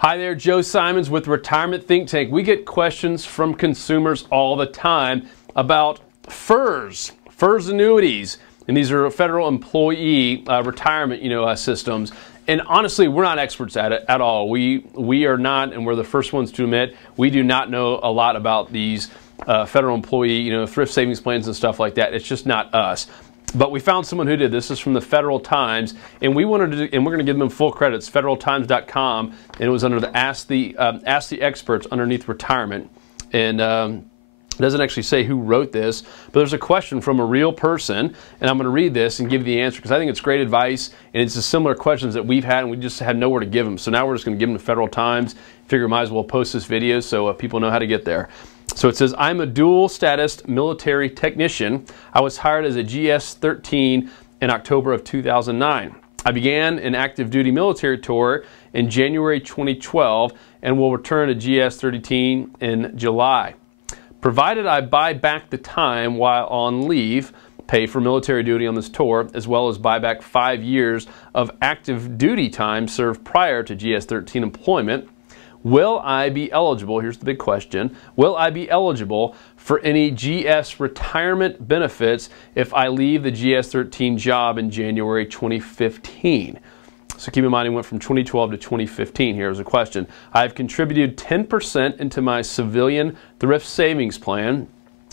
Hi there, Joe Simons with Retirement Think Tank. We get questions from consumers all the time about FERS annuities, and these are federal employee retirement, systems. And honestly, we're not experts at it at all. We are not, and we're the first ones to admit we do not know a lot about these federal employee, thrift savings plans and stuff like that. It's just not us. But we found someone who did. This is from the Federal Times, and we're going to give them full credit. It's federaltimes.com, and it was under the Ask the Experts underneath retirement. And it doesn't actually say who wrote this, but there's a question from a real person, and I'm going to read this and give you the answer because I think it's great advice, and it's the similar questions that we've had, and we just had nowhere to give them. So now we're just going to give them to Federal Times. Figure might as well post this video so people know how to get there. So it says, I'm a dual status military technician. I was hired as a GS-13 in October of 2009. I began an active duty military tour in January 2012 and will return to GS-13 in July. Provided I buy back the time while on leave, pay for military duty on this tour, as well as buy back 5 years of active duty time served prior to GS-13 employment, will I be eligible, here's the big question, will I be eligible for any GS retirement benefits if I leave the GS-13 job in January 2015? So keep in mind, he went from 2012 to 2015. Here's a question. I've contributed 10% into my civilian thrift savings plan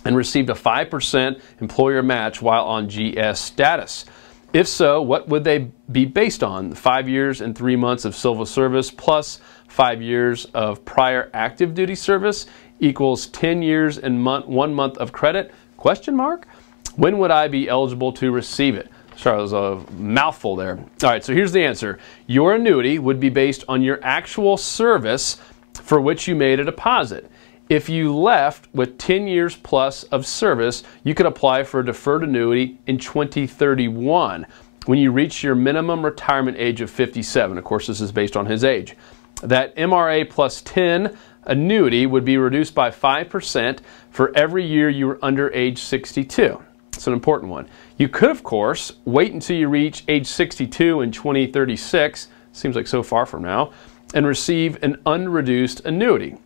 and received a 5% employer match while on GS status. If so, what would they be based on? 5 years and 3 months of civil service plus 5 years of prior active duty service equals 10 years and 1 month of credit? Question mark? When would I be eligible to receive it? Sorry, that was a mouthful there. All right, so here's the answer. Your annuity would be based on your actual service for which you made a deposit. If you left with 10 years plus of service, you could apply for a deferred annuity in 2031 when you reach your minimum retirement age of 57. Of course, this is based on his age. That MRA plus 10 annuity would be reduced by 5% for every year you were under age 62. It's an important one. You could, of course, wait until you reach age 62 in 2036, seems like so far from now, and receive an unreduced annuity.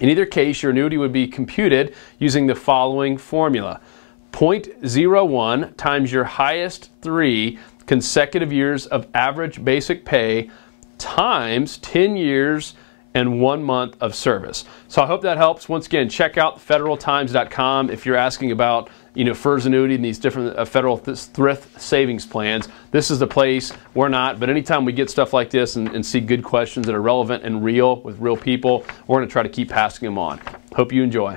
In either case, your annuity would be computed using the following formula. 0.01 times your highest 3 consecutive years of average basic pay times 10 years and 1 month of service. So I hope that helps. Once again, check out federaltimes.com if you're asking about FERS annuity and these different federal thrift savings plans. This is the place. We're not, but anytime we get stuff like this and see good questions that are relevant and real with real people, we're going to try to keep passing them on. Hope you enjoy.